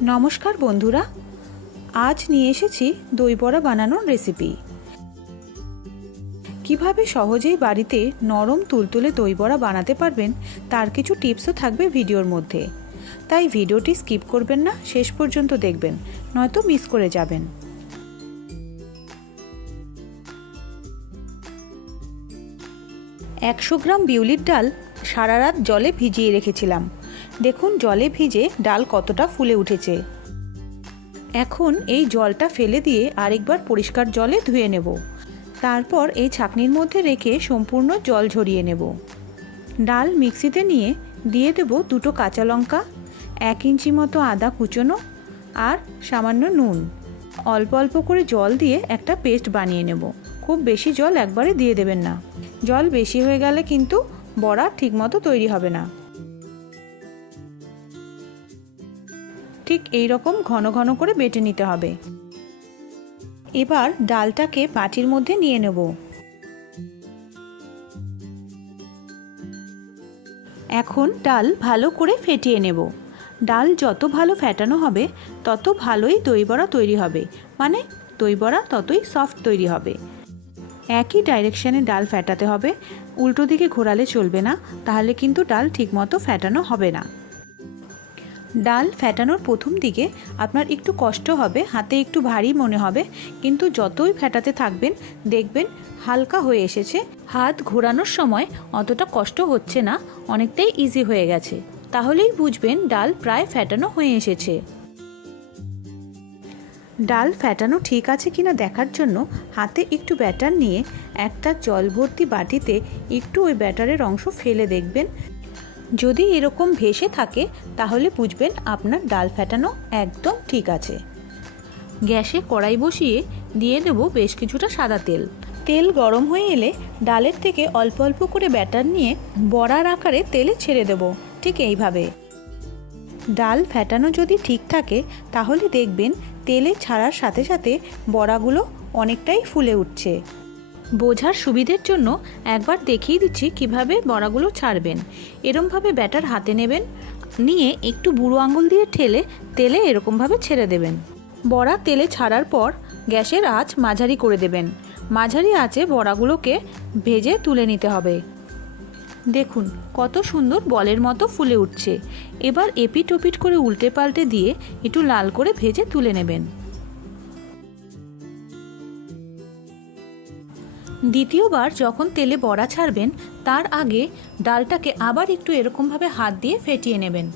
নমস্কার বন্ধুরা, আজ নিয়ে এসেছি দই বড়া বানানোর রেসিপি কীভাবে সহজেই বাড়িতে নরম তুলতুলে দই বড়া বানাতে পারবেন, তার কিছু টিপসও থাকবে ভিডিওর মধ্যে। তাই ভিডিওটি স্কিপ করবেন না, শেষ পর্যন্ত দেখবেন, নয়তো মিস করে যাবেন। একশো গ্রাম বিউলির ডাল সারা রাত জলে ভিজিয়ে রেখেছিলাম। দেখুন জলে ভিজে ডাল কতটা ফুলে উঠেছে। এখন এই জলটা ফেলে দিয়ে আরেকবার পরিষ্কার জলে ধুয়ে নেব। তারপর এই ছাকনির মধ্যে রেখে সম্পূর্ণ জল ঝরিয়ে নেব। ডাল মিক্সিতে নিয়ে দিয়ে দেব দুটো কাঁচা লঙ্কা, এক ইঞ্চি মতো আদা কুচোনো আর সামান্য নুন। অল্প অল্প করে জল দিয়ে একটা পেস্ট বানিয়ে নেব। খুব বেশি জল একবারে দিয়ে দেবেন না। জল বেশি হয়ে গেলে কিন্তু বড়া ঠিকমতো তৈরি হবে না। ঠিক এই রকম ঘন ঘন করে বেটে নিতে হবে। এবার ডালটাকে বাটির মধ্যে নিয়ে নেব। এখন ডাল ভালো করে ফেটিয়ে নেব। ডাল যত ভালো ফেটানো হবে, তত ভালোই দই বড়া তৈরি হবে। মানে দই বড়া ততই সফট তৈরি হবে। একই ডাইরেকশানে ডাল ফেটাতে হবে। উল্টো দিকে ঘোরালে চলবে না, তাহলে কিন্তু ডাল ঠিকমতো ফেটানো হবে না। ডাল ফেটানোর প্রথম দিকে আপনার একটু কষ্ট হবে, হাতে একটু ভারী মনে হবে, কিন্তু যতই ফেটাতে থাকবেন, দেখবেন হালকা হয়ে এসেছে। হাত ঘোরানোর সময় অতটা কষ্ট হচ্ছে না, অনেকটাই ইজি হয়ে গেছে। তাহলেই বুঝবেন ডাল প্রায় ফেটানো হয়ে এসেছে। ডাল ফেটানো ঠিক আছে কিনা দেখার জন্য হাতে একটু ব্যাটার নিয়ে একটা জল ভর্তি বাটিতে একটু ওই ব্যাটারের অংশ ফেলে দেখবেন। যদি এরকম ভেসে থাকে, তাহলে বুঝবেন আপনার ডাল ফেটানো একদম ঠিক আছে। গ্যাসে কড়াই বসিয়ে দিয়ে দেবো বেশ কিছুটা সাদা তেল। তেল গরম হয়ে এলে ডালের থেকে অল্প অল্প করে ব্যাটার নিয়ে বড়ার আকারে তেলে ছেড়ে দেব, ঠিক এইভাবে। ডাল ফেটানো যদি ঠিক থাকে, তাহলে দেখবেন তেলে ছাড়ার সাথে সাথে বড়াগুলো অনেকটাই ফুলে উঠছে। বোঝার সুবিধের জন্য একবার দেখিয়ে দিচ্ছি কীভাবে বড়াগুলো ছাড়বেন। এরমভাবে ব্যাটার হাতে নেবেন, নিয়ে একটু বুড়ো আঙুল দিয়ে ঠেলে তেলে এরকমভাবে ছেড়ে দেবেন। বড়া তেলে ছাড়ার পর গ্যাসের আঁচ মাঝারি করে দেবেন। মাঝারি আঁচে বড়াগুলোকে ভেজে তুলে নিতে হবে। দেখুন, কত সুন্দর বলের মতো ফুলে উঠছে। এবার এপিট ওপিট করে উল্টে পাল্টে দিয়ে একটু লাল করে ভেজে তুলে নেবেন। দ্বিতীয়বার যখন তেলে বড়া ছাড়বেন, তার আগে ডালটাকে আবার একটু এরকমভাবে হাত দিয়ে ফেটিয়ে নেবেন।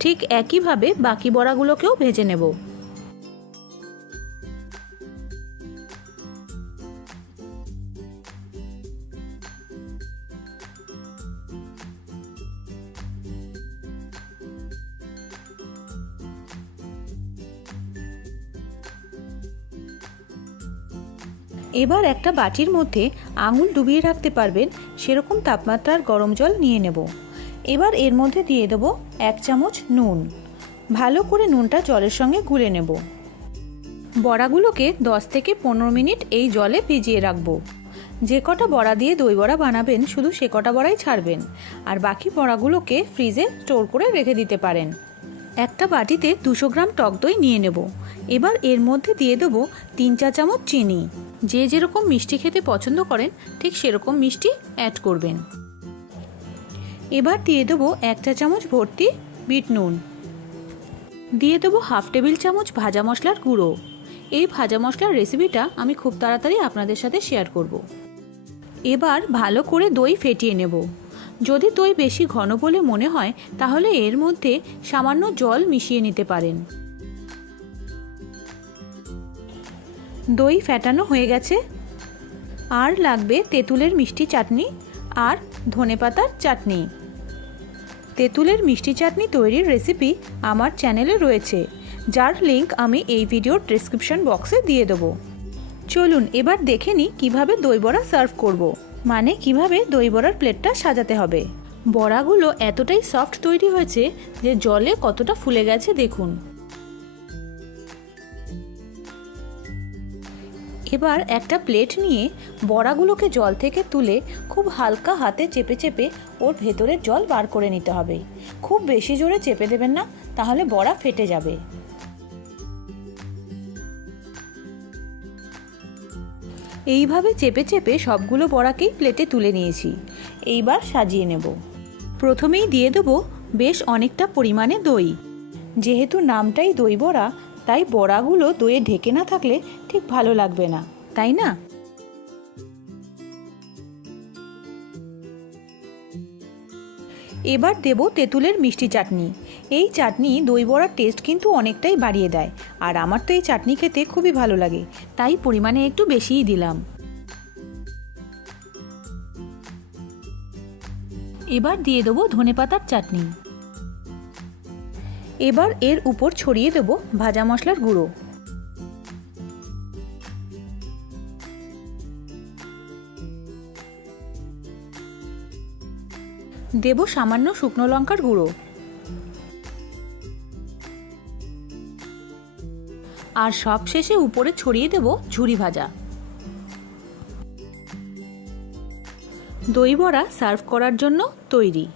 ঠিক একইভাবে বাকি বড়াগুলোকেও ভেজে নেব। এবার একটা বাটির মধ্যে আঙুল ডুবিয়ে রাখতে পারবেন, সেরকম তাপমাত্রার গরম জল নিয়ে নেব। এবার এর মধ্যে দিয়ে দেবো এক চামচ নুন। ভালো করে নুনটা জলের সঙ্গে গুলে নেব। বড়াগুলোকে দশ থেকে পনেরো মিনিট এই জলে ভিজিয়ে রাখব। যে কটা বড়া দিয়ে দই বড়া বানাবেন, শুধু সে কটা বড়াই ছাড়বেন। আর বাকি বড়াগুলোকে ফ্রিজে স্টোর করে রেখে দিতে পারেন। একটা বাটিতে দুশো গ্রাম টক দই নিয়ে নেব। এবার এর মধ্যে দিয়ে দেবো তিন চা চামচ চিনি। যে যেরকম মিষ্টি খেতে পছন্দ করেন, ঠিক সেরকম মিষ্টি অ্যাড করবেন। এবার দিয়ে দেবো এক চা চামচ ভর্তি বিট নুন। দিয়ে দেবো হাফ টেবিল চামচ ভাজা মশলার গুঁড়ো। এই ভাজা মশলার রেসিপিটা আমি খুব তাড়াতাড়ি আপনাদের সাথে শেয়ার করব। এবার ভালো করে দই ফেটিয়ে নেব। যদি দই বেশি ঘন বলে মনে হয়, তাহলে এর মধ্যে সামান্য জল মিশিয়ে নিতে পারেন। দই ফেটানো হয়ে গেছে। আর লাগবে তেঁতুলের মিষ্টি চাটনি আর ধনেপাতার চাটনি। তেঁতুলের মিষ্টি চাটনি তৈরির রেসিপি আমার চ্যানেলে রয়েছে, যার লিংক আমি এই ভিডিওর ডিসক্রিপশন বক্সে দিয়ে দেবো। চলুন এবার দেখে নিই কীভাবে দই বড়া সার্ভ করব। মানে কীভাবে দই বড়ার প্লেটটা সাজাতে হবে। বড়াগুলো এতটাই সফট তৈরি হয়েছে যে জলে কতটা ফুলে গেছে দেখুন। এবার একটা প্লেট নিয়ে বড়াগুলোকে জল থেকে তুলে খুব হালকা হাতে চেপে চেপে ওর ভেতরের জল বার করে নিতে হবে। খুব বেশি জোরে চেপে দেবেন না, তাহলে বড়া ফেটে যাবে। এইভাবে চেপে চেপে সবগুলো বড়াকেই প্লেটে তুলে নিয়েছি। এইবার সাজিয়ে নেব। প্রথমেই দিয়ে দেবো বেশ অনেকটা পরিমাণে দই। যেহেতু নামটাই দই বড়া, তাই বড়াগুলো দইয়ে ঢেকে না থাকলে ঠিক ভালো লাগবে না, তাই না? এবার দেব তেঁতুলের মিষ্টি চাটনি। এই চাটনি দই বড়ার টেস্ট কিন্তু অনেকটাই বাড়িয়ে দেয়, আর আমার তো এই চাটনি খেতে খুবই ভালো লাগে, তাই পরিমাণে একটু বেশিই দিলাম। এবার দিয়ে দেবো ধনেপাতার চাটনি। এবার এর উপর ছড়িয়ে দেব ভাজা মশলার গুঁড়ো। দেব সামান্য শুকনো লঙ্কার গুঁড়ো। আর সব শেষে উপরে ছড়িয়ে দেব ঝুরি ভাজা। দই বড়া সার্ভ করার জন্য তৈরি।